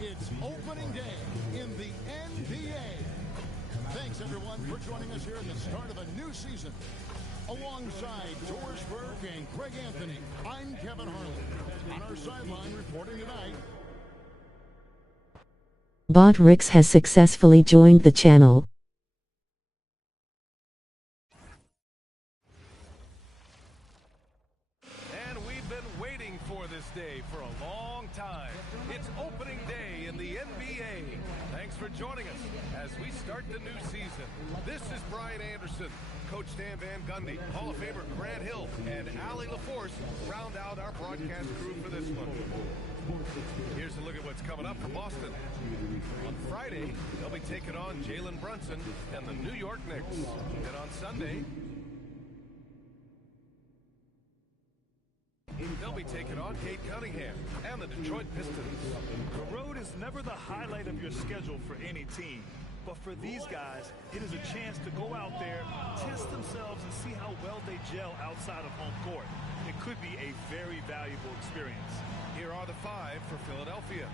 It's opening day in the NBA. Thanks, everyone, for joining us here at the start of a new season. Alongside Doris Burke and Greg Anthony, I'm Kevin Harlan. On our sideline reporting tonight, Nba2k26 has successfully joined the channel. And we've been waiting for this day for a long time. It's opening day in the NBA. Thanks for joining us as we start the new season. This is Brian Anderson, Coach Dan Van Gundy, Hall of Famer Grant Hill, and Allie LaForce round out our broadcast crew for this one. Here's a look at what's coming up for Boston. On Friday, they'll be taking on Jalen Brunson and the New York Knicks. And on Sunday, they'll be taking on Cade Cunningham and the Detroit Pistons. The road is never the highlight of your schedule for any team. But for these guys, it is a chance to go out there, test themselves, and see how well they gel outside of home court. It could be a very valuable experience. Here are the five for Philadelphia.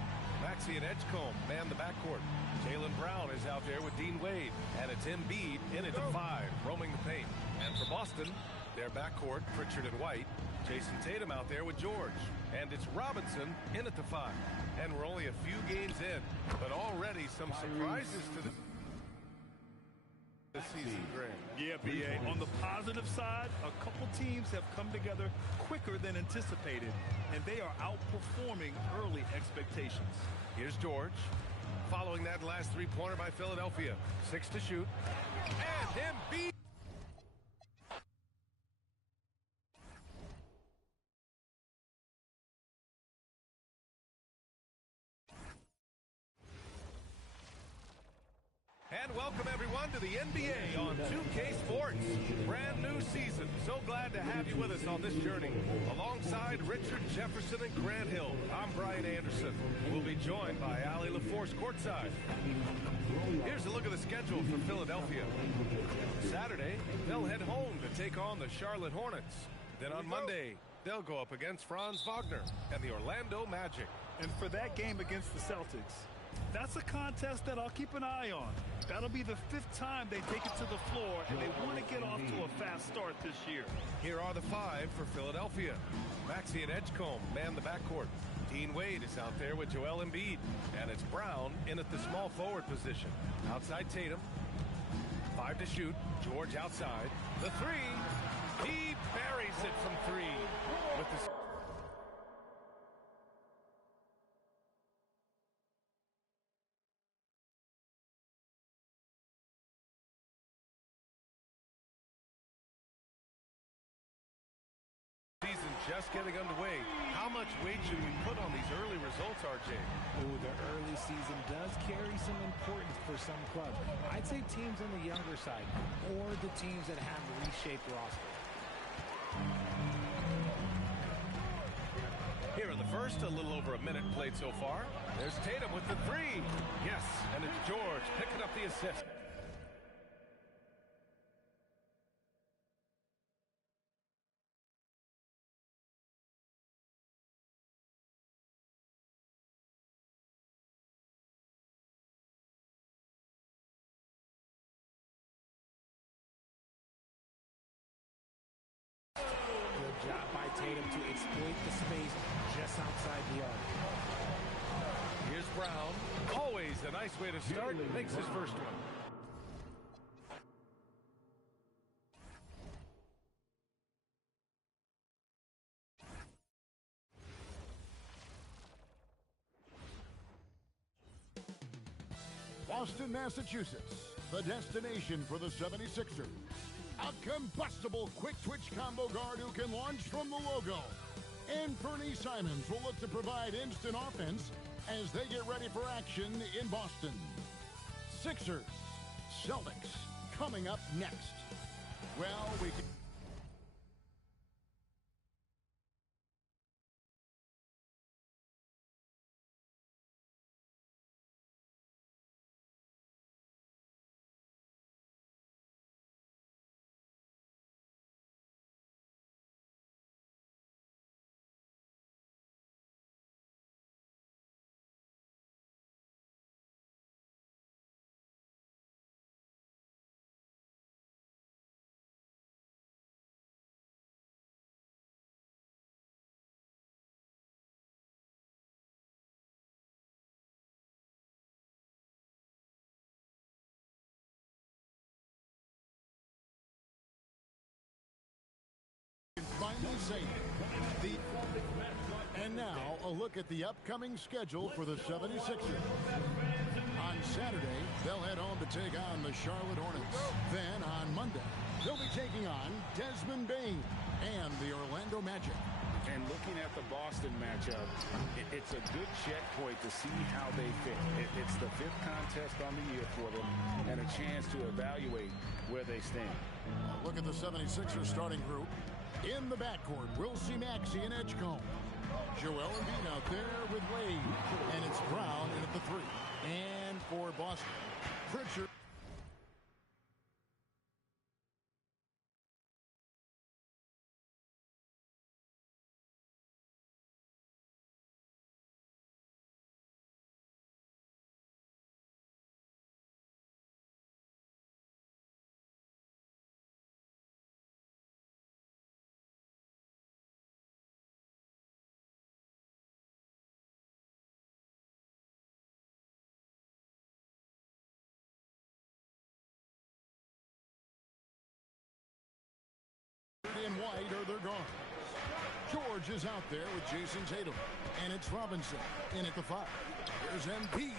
Maxey and Edgecombe man the backcourt. Jaylen Brown is out there with Dean Wade. And it's Embiid in at the five, roaming the paint. And for Boston, their backcourt, Pritchard and White. Jason Tatum out there with George. And it's Robinson in at the five. And we're only a few games in, but already some surprises to the season, Grant. Yeah, B.A. On the positive side, a couple teams have come together quicker than anticipated, and they are outperforming early expectations. Here's George. Following that last three-pointer by Philadelphia. 6 to shoot. And Embiid. And welcome everyone to the NBA on 2K Sports. Brand new season. So glad to have you with us on this journey. Alongside Richard Jefferson and Grant Hill, I'm Brian Anderson. We'll be joined by Allie LaForce courtside. Here's a look at the schedule for Philadelphia. Saturday, they'll head home to take on the Charlotte Hornets. Then on Monday, they'll go up against Franz Wagner and the Orlando Magic. And for that game against the Celtics, that's a contest that I'll keep an eye on. That'll be the 5th time they take it to the floor, and they want to get off to a fast start this year. Here are the five for Philadelphia. Maxey and Edgecombe man the backcourt. Dean Wade is out there with Joel Embiid. And it's Brown in at the small forward position. Outside Tatum. 5 to shoot. George outside. The three. He buries it from three. With the season just getting underway. How much weight should we put on these early results, RJ? Ooh, the early season does carry some importance for some clubs. I'd say teams on the younger side or the teams that have reshaped rosters. Here in the first, a little over a minute played so far. There's Tatum with the three. Yes, and it's George picking up the assist. Good job by Tatum to exploit the space just outside the arc. Here's Brown. Always a nice way to start. Makes his first one. Boston, Massachusetts, the destination for the 76ers. A combustible quick-twitch combo guard who can launch from the logo. And Fernie Simons will look to provide instant offense as they get ready for action in Boston. Sixers, Celtics, coming up next. Well, we can... safe. And now, a look at the upcoming schedule for the 76ers. On Saturday, they'll head home to take on the Charlotte Hornets. Then, on Monday, they'll be taking on Desmond Bain and the Orlando Magic. And looking at the Boston matchup, it's a good checkpoint to see how they fit. It's the 5th contest on the year for them and a chance to evaluate where they stand. Look at the 76ers starting group. In the backcourt, we'll see Maxey and Edgecombe. Joel Embiid out there with Wade. And it's Brown in at the 3. And for Boston, Pritchard. And White are their guards. George is out there with Jason Tatum. And it's Robinson in at the 5. Here's Embiid.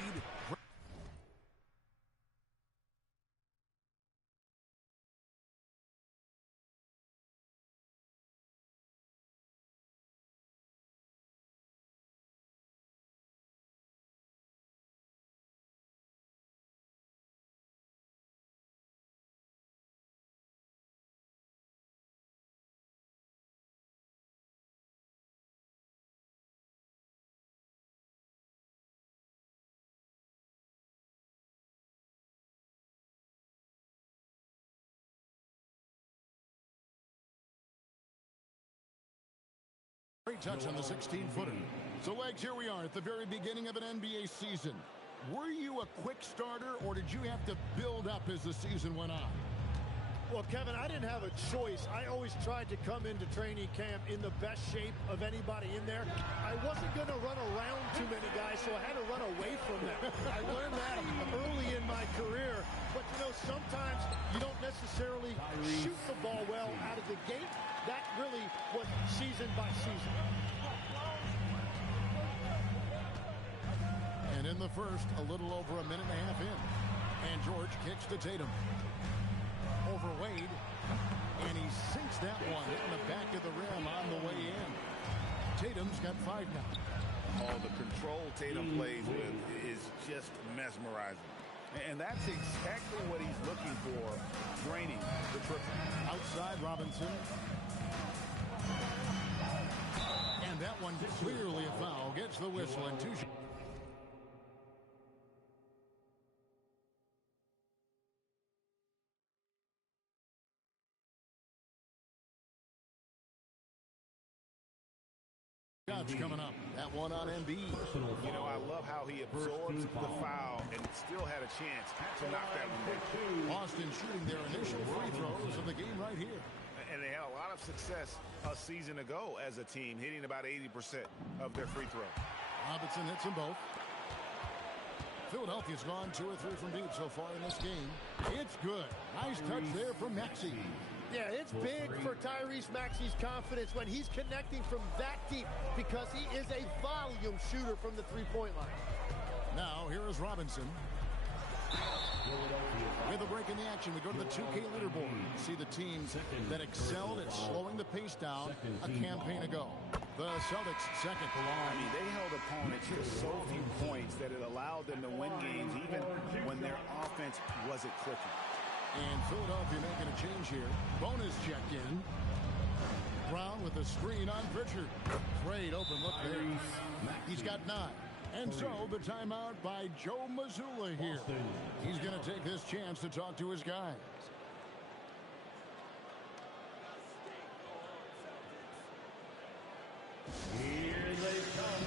Great touch on the 16-footer. So, Legs, here we are at the very beginning of an NBA season. Were you a quick starter, or did you have to build up as the season went on? Well, Kevin, I didn't have a choice. I always tried to come into training camp in the best shape of anybody in there. I wasn't going to run around too many guys, so I had to run away from them. I learned that early in my career. But, you know, sometimes you don't necessarily shoot the ball well out of the gate. That really was season by season. And in the first, a little over a minute and a half in. And George kicks to Tatum. Over Wade. And he sinks that one in the back of the rim on the way in. Tatum's got 5 now. Oh, the control Tatum plays with is just mesmerizing. And that's exactly what he's looking for, draining the triple. Outside Robinson. And that one clearly a foul. Gets the whistle and 2 shots. Coming up. That one on Nba. You know, I love how he absorbs the foul and still had a chance to knock that one down. Boston shooting their initial free throws of the game right here. And they had a lot of success a season ago as a team, hitting about 80% of their free throw. Robinson hits them both. Philadelphia's gone 2 or 3 from deep so far in this game. It's good. Nice touch there from Maxey. Yeah, it's big for Tyrese Maxey's confidence when he's connecting from that deep because he is a volume shooter from the three-point line. Now, here is Robinson. With a break in the action, we go to the 2K leaderboard. See the teams that excelled at slowing the pace down a campaign ago. The Celtics second. I mean, they held opponents to so few points that it allowed them to win games even when their offense wasn't clicking. And Philadelphia making a change here. Bonus check in. Brown with a screen on Pritchard. Great open look there. He's got 9. And so the timeout by Joe Mazzulla here. He's going to take this chance to talk to his guys. Here they come.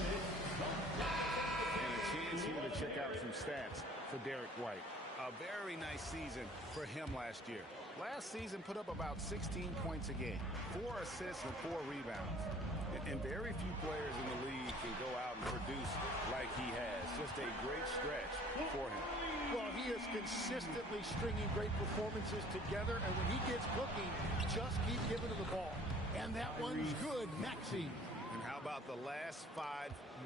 And a chance here to check out some stats for Derek White. A very nice season for him last year. Last season put up about 16 points a game, 4 assists and 4 rebounds. And very few players in the league can go out and produce like he has. Just a great stretch for him. Well, he is consistently stringing great performances together, and when he gets cooking, just keep giving him the ball. And that one's good, Maxey. And how about the last 5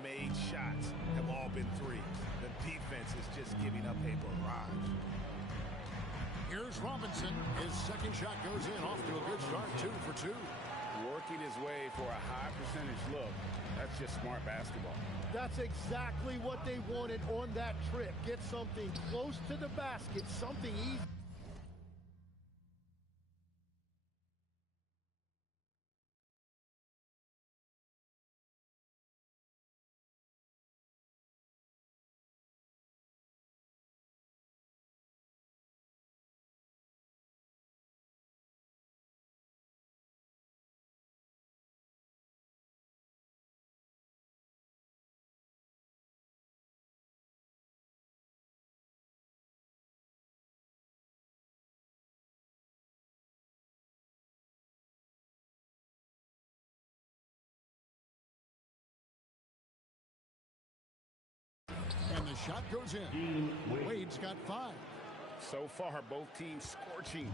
made shots have all been threes? The defense is just giving up a barrage. Here's Robinson. His second shot goes in, off to a good start, 2 for 2. Working his way for a high percentage look. That's just smart basketball. That's exactly what they wanted on that trip. Get something close to the basket, something easy. And the shot goes in. Wade's got 5. So far, both teams scorching.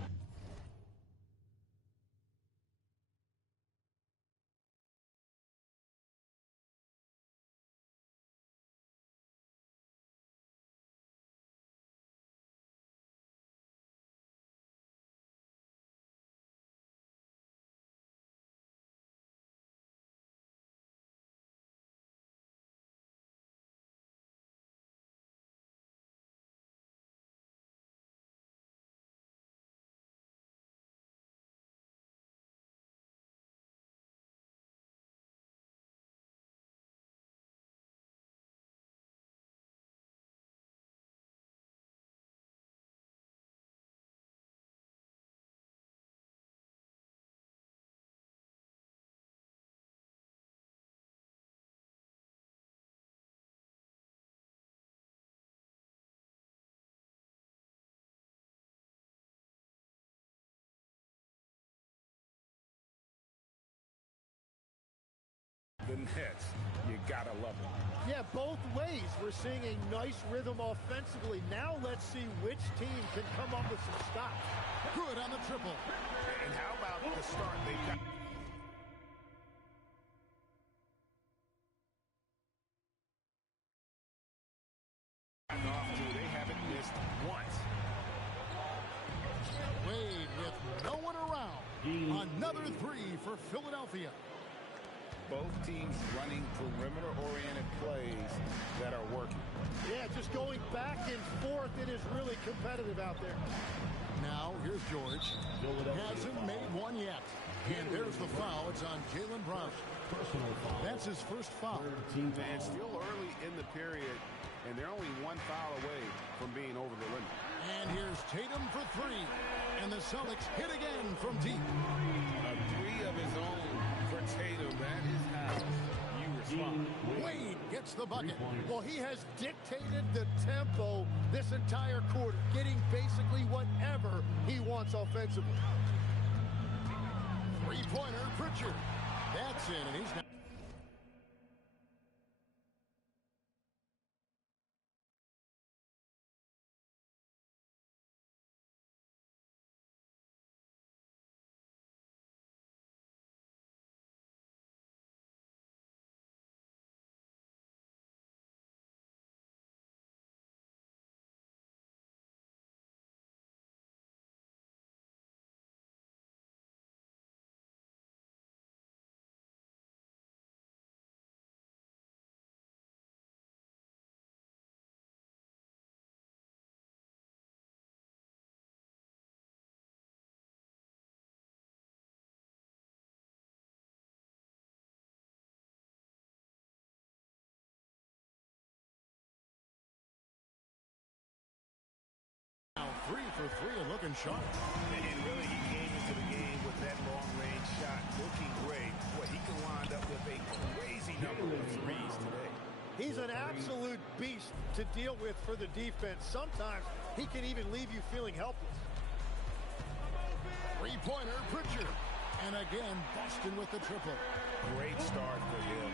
The Nets, you gotta love it. Yeah, both ways. We're seeing a nice rhythm offensively. Now let's see which team can come up with some stops. Good on the triple. And how about the start they've got? Off to, they haven't missed once. Wade with no one around. Another 3 for Philadelphia. Both teams running perimeter-oriented plays that are working. Yeah, just going back and forth. It is really competitive out there. Now, here's George. Hasn't made one yet. And there's the foul. It's on Jaylen Brown. That's his first foul. And still early in the period, and they're only 1 foul away from being over the limit. And here's Tatum for 3. And the Celtics hit again from deep. A 3 of his own for Tatum. That is how you respond. Wade gets the bucket. Well, he has dictated the tempo this entire quarter, getting basically whatever he wants offensively. Three-pointer, Pritchard. That's in, and he's not. Now 3 for 3 and looking sharp. And really, he came into the game with that long-range shot looking great. Boy, he can wind up with a crazy number of threes today. He's an absolute beast to deal with for the defense. Sometimes he can even leave you feeling helpless. Three-pointer, Pritchard. And again, Boston with the triple. Great start for him.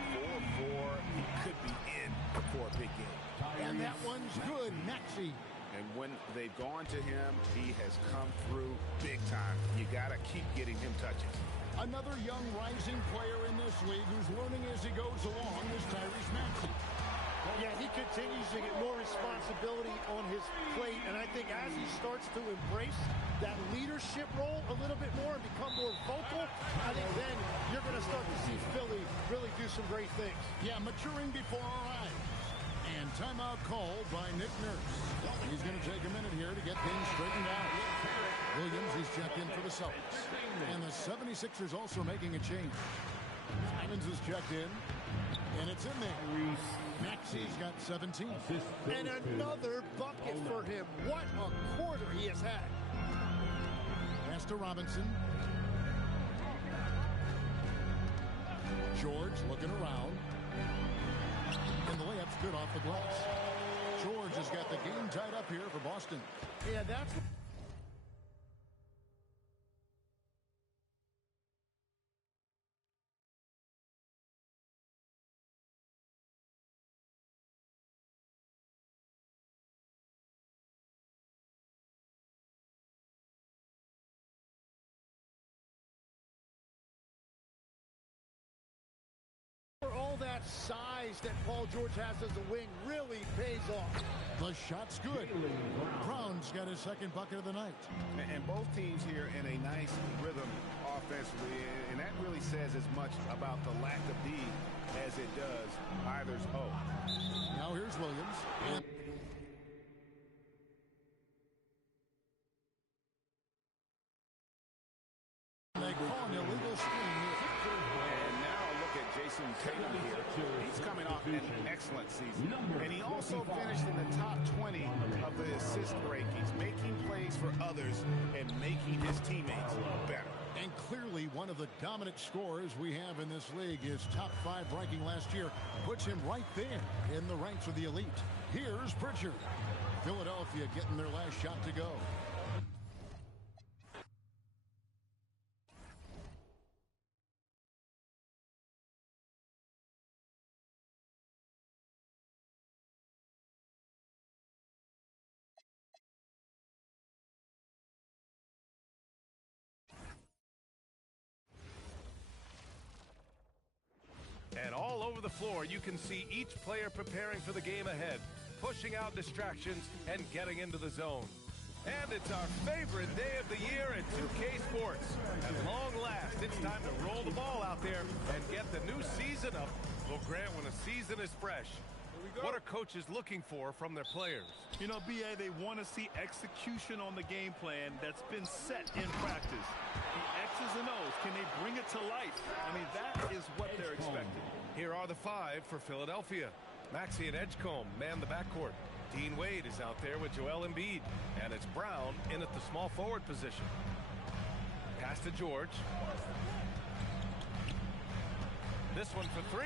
4-4. He could be in for a big game. And that one's good, Maxey. And when they've gone to him, he has come through big time. You got to keep getting him touches. Another young rising player in this league who's learning as he goes along is Tyrese Maxey. Yeah, he continues to get more responsibility on his plate, and I think as he starts to embrace that leadership role a little bit more and become more vocal, I think then you're going to start to see Philly really do some great things. Yeah, maturing before our eyes. And timeout called by Nick Nurse. He's going to take a minute here to get things straightened out. Williams, he's checked in for the Celtics. And the 76ers also making a change. Simons is checked in, and it's in there. Maxey's got 17. And another bucket for him. What a quarter he has had. Pass to Robinson. George looking around. And the layup's good off the glass. George has got the game tied up here for Boston. Yeah, that's... all that size that Paul George has as a wing really pays off. The shot's good. Brown's got his second bucket of the night. And both teams here in a nice rhythm offensively, and that really says as much about the lack of D as it does either's hope. Now here's Williams. They call an illegal screen here. And now look at Jason Tatum here. He's coming off an excellent season. And he also finished in the top 20 of the assist rankings, making plays for others and making his teammates better. And clearly one of the dominant scorers we have in this league. His top 5 ranking last year puts him right there in the ranks of the elite. Here's Pritchard. Philadelphia getting their last shot to go. And all over the floor, you can see each player preparing for the game ahead, pushing out distractions and getting into the zone. And it's our favorite day of the year at 2K Sports. At long last, it's time to roll the ball out there and get the new season up. Well, Grant, when a season is fresh, what are coaches looking for from their players? You know, B.A., they want to see execution on the game plan that's been set in practice. The X's and O's, can they bring it to life? I mean, that is what they're expecting. Here are the 5 for Philadelphia. Maxey and Edgecombe man the backcourt. Dean Wade is out there with Joel Embiid. And it's Brown in at the small forward position. Pass to George. This one for 3.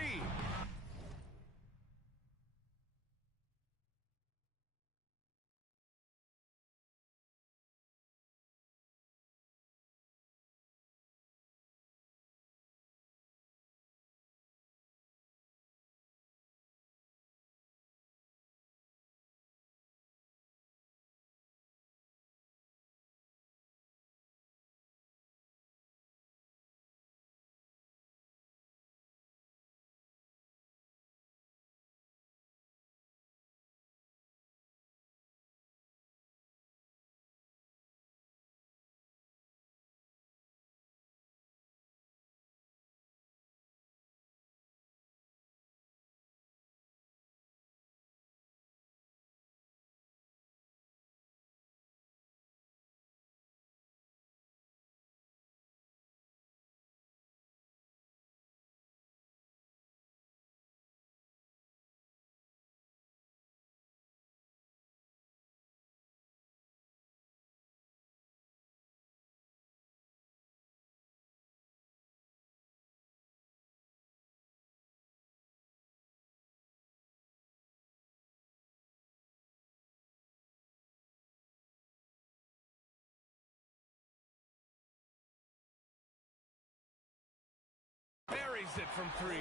Buries it from 3.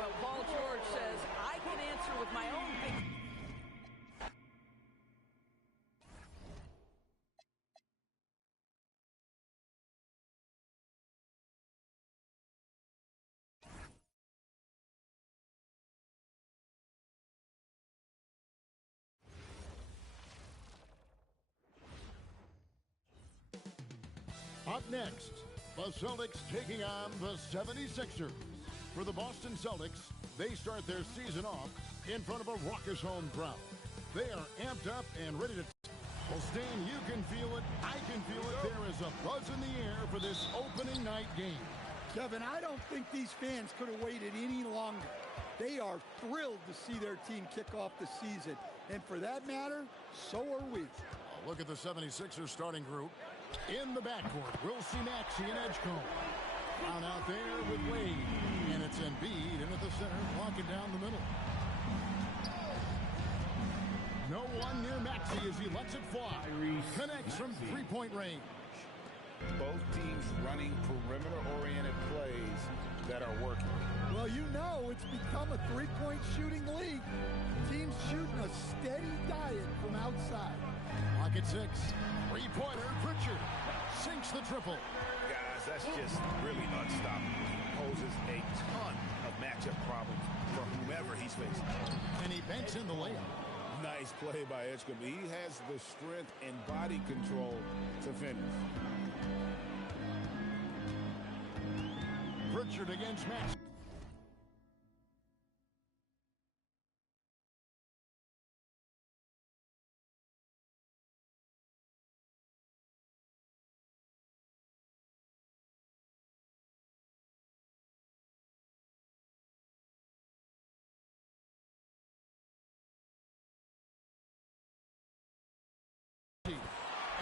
Well, Paul George says, I can answer with my own big... next, the Celtics taking on the 76ers. For the Boston Celtics, they start their season off in front of a raucous home crowd. They are amped up and ready to... Well, Stan, you can feel it. I can feel it. There is a buzz in the air for this opening night game. Kevin, I don't think these fans could have waited any longer. They are thrilled to see their team kick off the season. And for that matter, so are we. Look at the 76ers starting group. In the backcourt, we'll see Maxey and Edgecombe. Down out there with Wade. And it's Embiid in at the center, walking down the middle. No one near Maxey as he lets it fly. Connects from three-point range. Both teams running perimeter-oriented plays that are working. Well, you know it's become a three-point shooting league. Teams shooting a steady diet from outside. Clock at 6. Three-pointer, Pritchard sinks the triple. Guys, that's just really unstoppable. He poses a ton of matchup problems for whomever he's facing. And he banks in the layup. Nice play by Edgecombe. He has the strength and body control to finish. Pritchard against Max.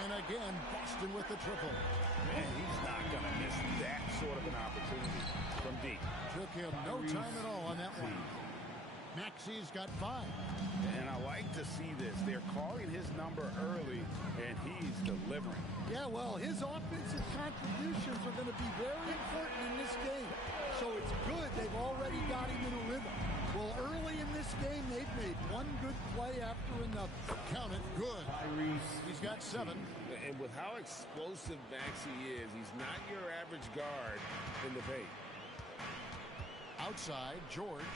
And again, Boston with the triple. Man, he's not going to miss that sort of an opportunity from deep. Took him no time at all on that one. Maxey's got 5. And I like to see this. They're calling his number early, and he's delivering. Yeah, well, his offensive contributions are going to be very important in this game. So it's good they've already got him in a rhythm. Well, early in this game, they've made one good play after another. Count it, good. He's got 7. And with how explosive Maxey is, he's not your average guard in the paint. Outside, George.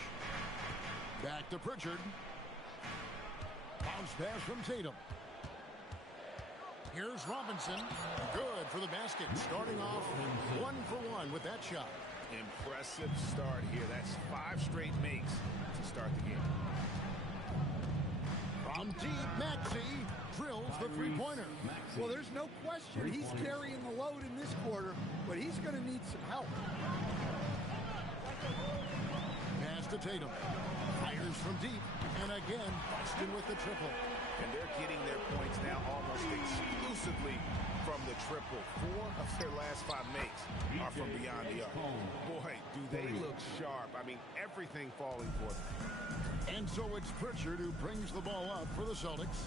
Back to Pritchard. Bounce pass from Tatum. Here's Robinson. Good for the basket. Starting off 1 for 1 with that shot. Impressive start here. That's 5 straight makes to start the game. From deep, Maxey drills the three-pointer. Well, there's no question he's carrying the load in this quarter, but he's going to need some help. Pass to Tatum. Fires from deep. And again, Boston with the triple. And they're getting their points now almost exclusively from the triple. 4 of their last 5 makes are from beyond the arc. Boy, do they look sharp. I mean, everything falling for them. And so it's Pritchard who brings the ball up for the Celtics.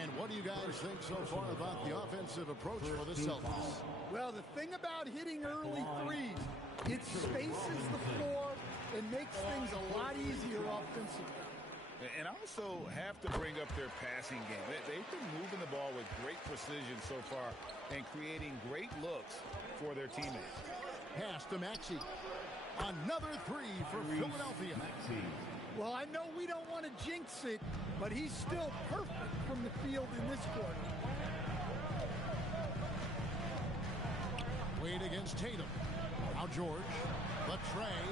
And what do you guys think so far about the offensive approach for the Celtics? Well, the thing about hitting early threes, it spaces the floor and makes things a lot easier offensively. And also have to bring up their passing game. They've been moving the ball with great precision so far and creating great looks for their teammates. Pass to Maxey. Another 3 for Philadelphia. Well, I know we don't want to jinx it, but he's still perfect from the field in this quarter. Wade against Tatum. Now George. The tray.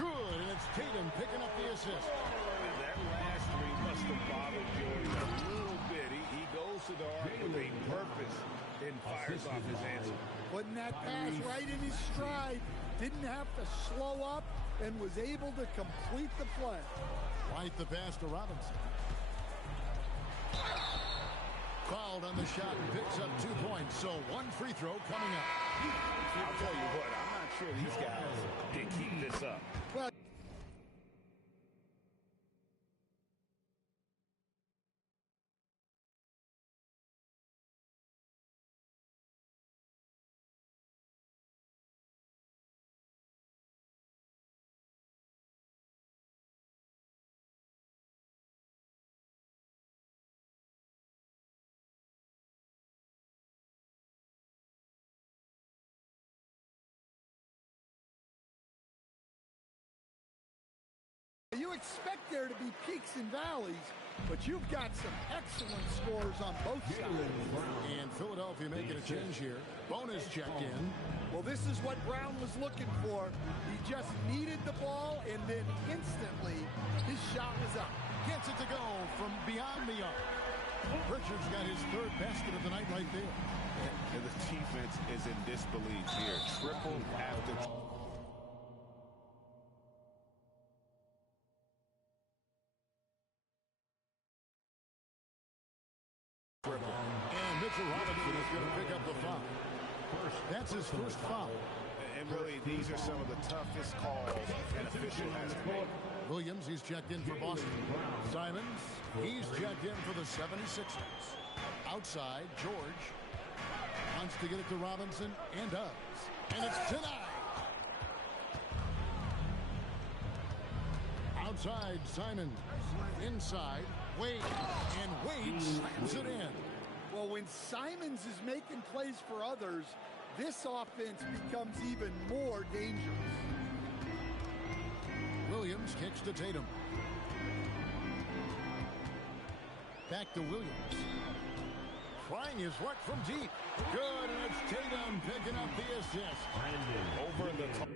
Good, and it's Tatum picking up the assist. And that last 3 must have bothered George a little bit. He goes to the arc with a purpose and fires off his answer. Putting that pass right in his stride. Didn't have to slow up and was able to complete the play. Right the pass to Robinson. Fouled on the shot and picks up 2 points. So 1 free throw coming up. I'll tell you what, I'm not sure these guys can keep this up. Well, you expect there to be peaks and valleys, but you've got some excellent scores on both sides. And Philadelphia making a change here. Bonus check in. Well, this is what Brown was looking for. He just needed the ball, and then instantly his shot was up. Gets it to go from beyond the arc. Pritchard's got his third basket of the night right there. And the defense is in disbelief here. Triple after triple. And Mitchell Robinson is going to pick up the foul. That's his first foul. And really, these are some of the toughest calls an official has to make. Williams, he's checked in for Boston. Simons, he's checked in for the 76ers. Outside, George wants to get it to Robinson and does. And it's denied. Outside, Simons. Inside, Wade. And Wade slams it in. Well, when Simons is making plays for others, this offense becomes even more dangerous. Williams kicks to Tatum. Back to Williams. Trying his luck from deep. Good, and it's Tatum picking up the assist. Over the top.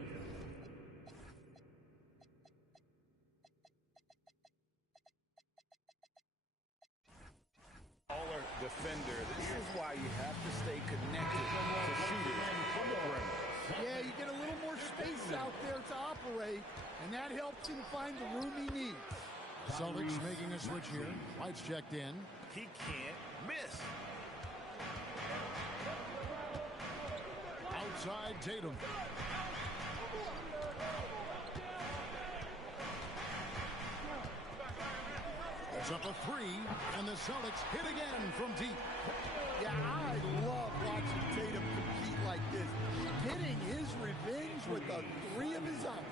Taller defender. This is why you have to stay connected to shooters from the perimeter. Yeah, you get a little more space out there to operate, and that helps him find the room he needs. Celtics making a switch here. White's checked in. He can't miss. Outside Tatum. It's up a three, and the Celtics hit again from deep. Yeah, I love watching Tatum compete like this. Getting his revenge with a three of his own.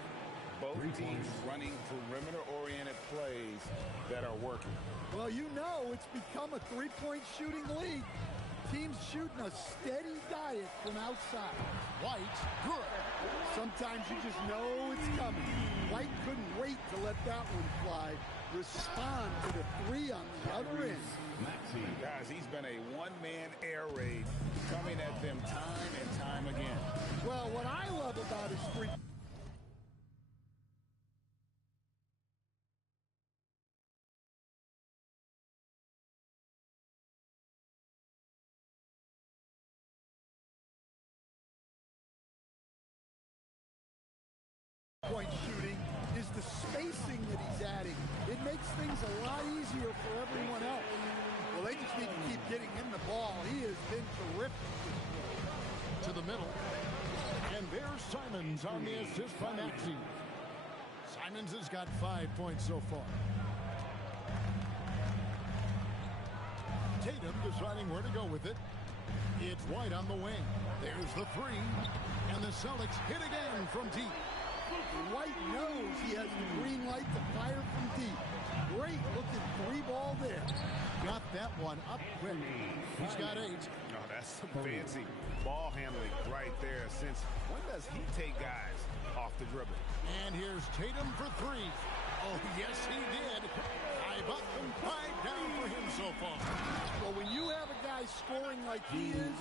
Both teams running perimeter-oriented plays that are working. Well, you know it's become a three-point shooting league. Teams shooting a steady diet from outside. White, good. Sometimes you just know it's coming. White couldn't wait to let that one fly. Respond to the three on the other end. Guys, he's been a one-man air raid coming at them time and time again. Well, what I love about his three... point shooting is the spacing that he's adding. It makes things a lot easier for everyone else. Well, they just need to keep getting him the ball. He has been terrific. To the middle. And there's Simons on the assist by Maxey. Simons has got 5 points so far. Tatum deciding where to go with it. It's White on the wing. There's the three. And the Celtics hit again from deep. White knows he has the green light to fire from deep. Great looking three ball there. Got that one up quick. He's got 8. Oh, that's some fancy ball handling right there. Since when does he take guys off the dribble? And here's Tatum for 3. Oh, yes, he did. 5 up and 5 down for him so far. Well, when you have a guy scoring like he is,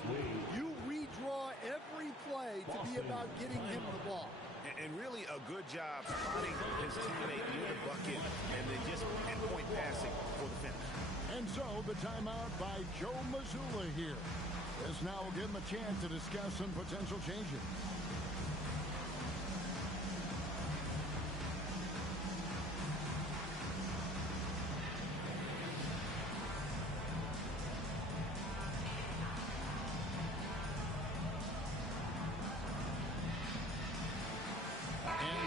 you redraw every play to be about getting him the ball. And really a good job spotting his teammate near the bucket and then just endpoint passing for the finish. And so the timeout by Joe Mazzulla here. This now will give him a chance to discuss some potential changes.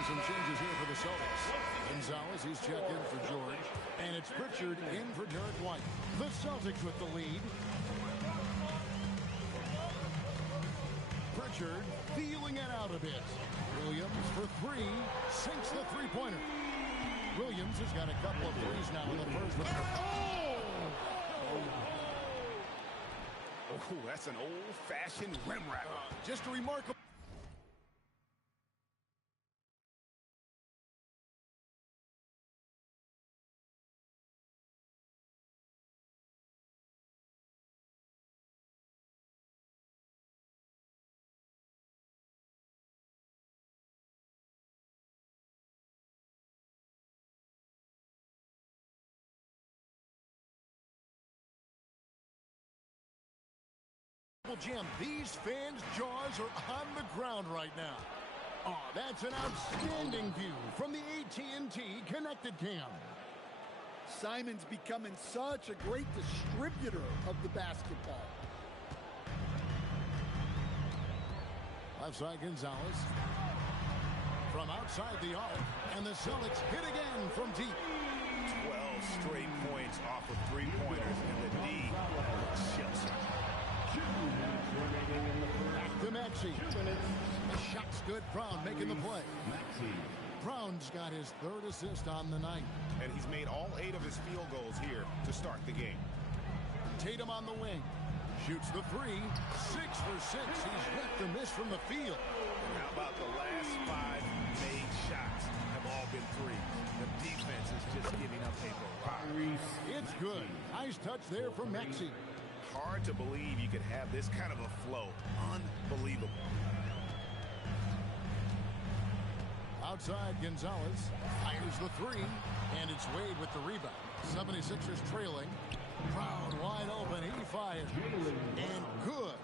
Some changes here for the Celtics. Gonzalez, he's checked in for George. And it's Pritchard in for Derek White. The Celtics with the lead. Pritchard feeling it out a bit. Williams for 3. Sinks the three-pointer. Williams has got a couple of threes now in the first. Oh, that's an old-fashioned rim wrapper. Just a remarkable. Well, Jim, these fans' jaws are on the ground right now. Oh, that's an outstanding view from the AT&T Connected Cam. Simon's becoming such a great distributor of the basketball. Left side Gonzalez. From outside the arc, and the Celtics hit again from deep. 12 straight points off of three-pointers, and the D shuts him. Back to Maxey. The shot's good. Brown making the play. Brown's got his third assist on the night. And he's made all 8 of his field goals here to start the game. Tatum on the wing. Shoots the three. 6 for 6. He's yet to miss from the field. And how about the last 5 made shots have all been threes? The defense is just giving up a barrage. It's good. Nice touch there from Maxey. Hard to believe you could have this kind of a flow. Unbelievable. Outside, Gonzalez fires the three, and it's Wade with the rebound. 76ers trailing. Brown wide open. He fires. And good,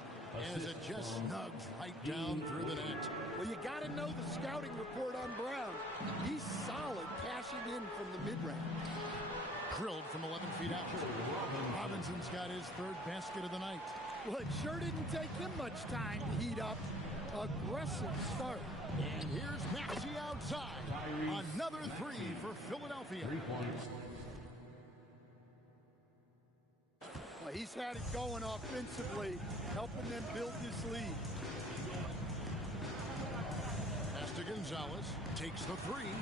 as it just snugs right down through the net. Well, you got to know the scouting report on Brown. He's solid cashing in from the mid-range. Drilled from 11 feet out. Robinson's got his third basket of the night. Well, it sure didn't take him much time to heat up. Aggressive start. And here's Maxey outside. Another three for Philadelphia. 3 points. Well, he's had it going offensively, helping them build this lead. Pass to Gonzalez. Takes the three.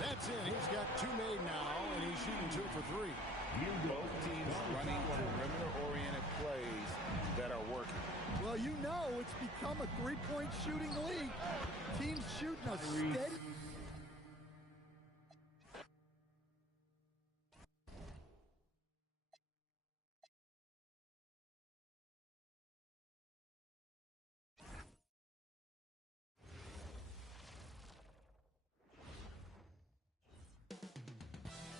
That's it. He's got 2 made now, and he's shooting 2 for 3. Both teams running perimeter-oriented plays that are working. Well, you know it's become a three-point shooting league. Teams shooting a steady.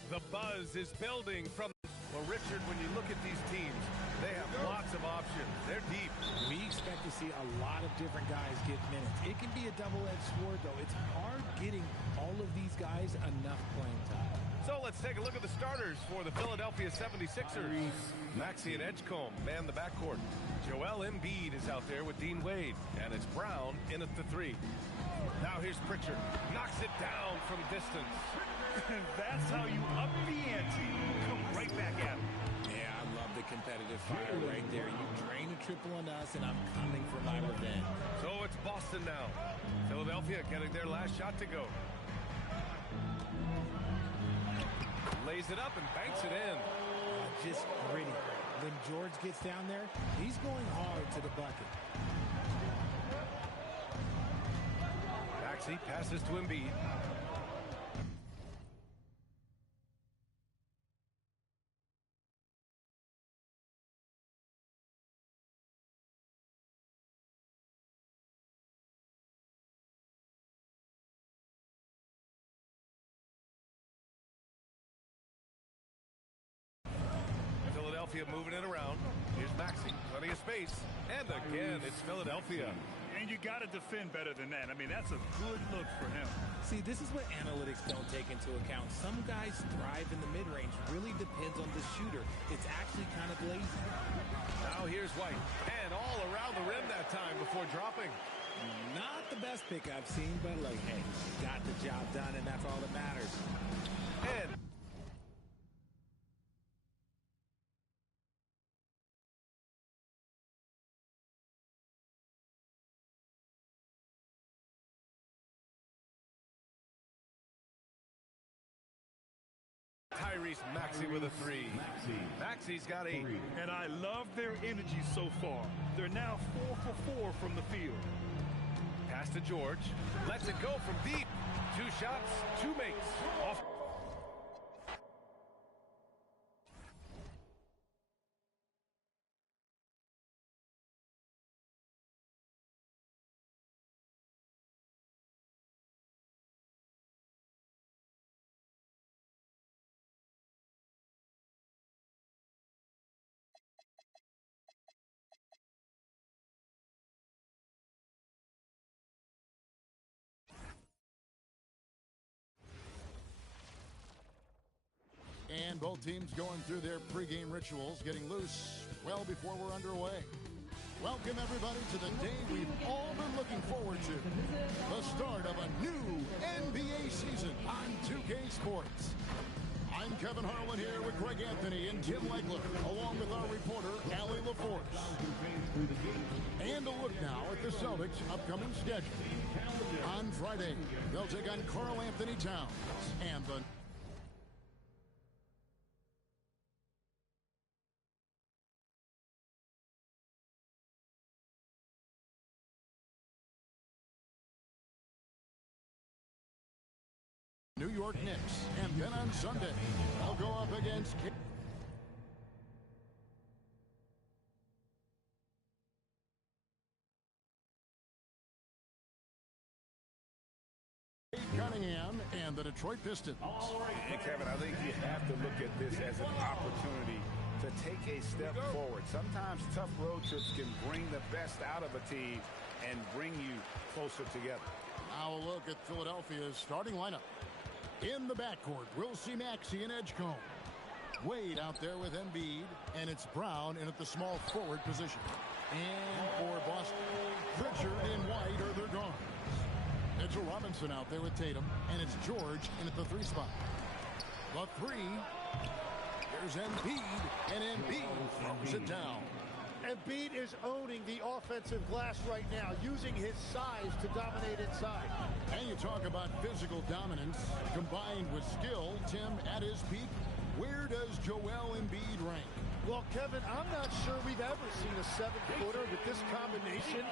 The buzz is building from... Well, Richard, when you look at these teams, they have lots of options. They're deep. We expect to see a lot of different guys get minutes. It can be a double-edged sword, though. It's hard getting all of these guys enough playing time. So let's take a look at the starters for the Philadelphia 76ers. Maxey and Edgecombe man the backcourt. Joel Embiid is out there with Dean Wade, and it's Brown in at the 3. Now here's Pritchard. Knocks it down from distance. And that's how you up the ante. Come right back at him. Yeah, I love the competitive fire right there. You drain a triple on us, and I'm coming for my revenge. So it's Boston now. Philadelphia getting their last shot to go. Lays it up and banks it in. Just gritty. When George gets down there, he's going hard to the bucket. Maxey passes to Embiid. Philadelphia moving it around. Here's Maxey. Plenty of space. And again, it's Philadelphia. And you got to defend better than that. I mean, that's a good look for him. See, this is what analytics don't take into account. Some guys thrive in the mid-range. Really depends on the shooter. It's actually kind of lazy. Now here's White. And all around the rim that time before dropping. Not the best pick I've seen, but like, hey, got the job done, and that's all that matters. And Tyrese Maxey with a 3. Maxey's got 8. And I love their energy so far. They're now 4 for 4 from the field. Pass to George. Lets it go from deep. 2 shots, 2 makes. Off. And both teams going through their pregame rituals, getting loose well before we're underway. Welcome, everybody, to the day we've all been looking forward to. The start of a new NBA season on 2K Sports. I'm Kevin Harlan here with Greg Anthony and Tim Legler, along with our reporter, Allie LaForce. And a look now at the Celtics' upcoming schedule. On Friday, they'll take on Karl Anthony Towns and the New York Knicks. And then on Sunday, they'll go up against Cunningham and the Detroit Pistons. And Kevin, I think you have to look at this as an opportunity to take a step forward. Sometimes tough road trips can bring the best out of a team and bring you closer together. Now a look at Philadelphia's starting lineup. In the backcourt, we'll see Maxey and Edgecombe. Wade out there with Embiid, and it's Brown in at the small forward position. And for Boston, Pritchard and White are their guards. Mitchell Robinson out there with Tatum, and it's George in at the 3 spot. The 3, here's Embiid, and Embiid throws it down. Embiid is owning the offensive glass right now, using his size to dominate inside. And you talk about physical dominance combined with skill. Tim, at his peak, where does Joel Embiid rank? Well, Kevin, I'm not sure we've ever seen a 7-footer with this combination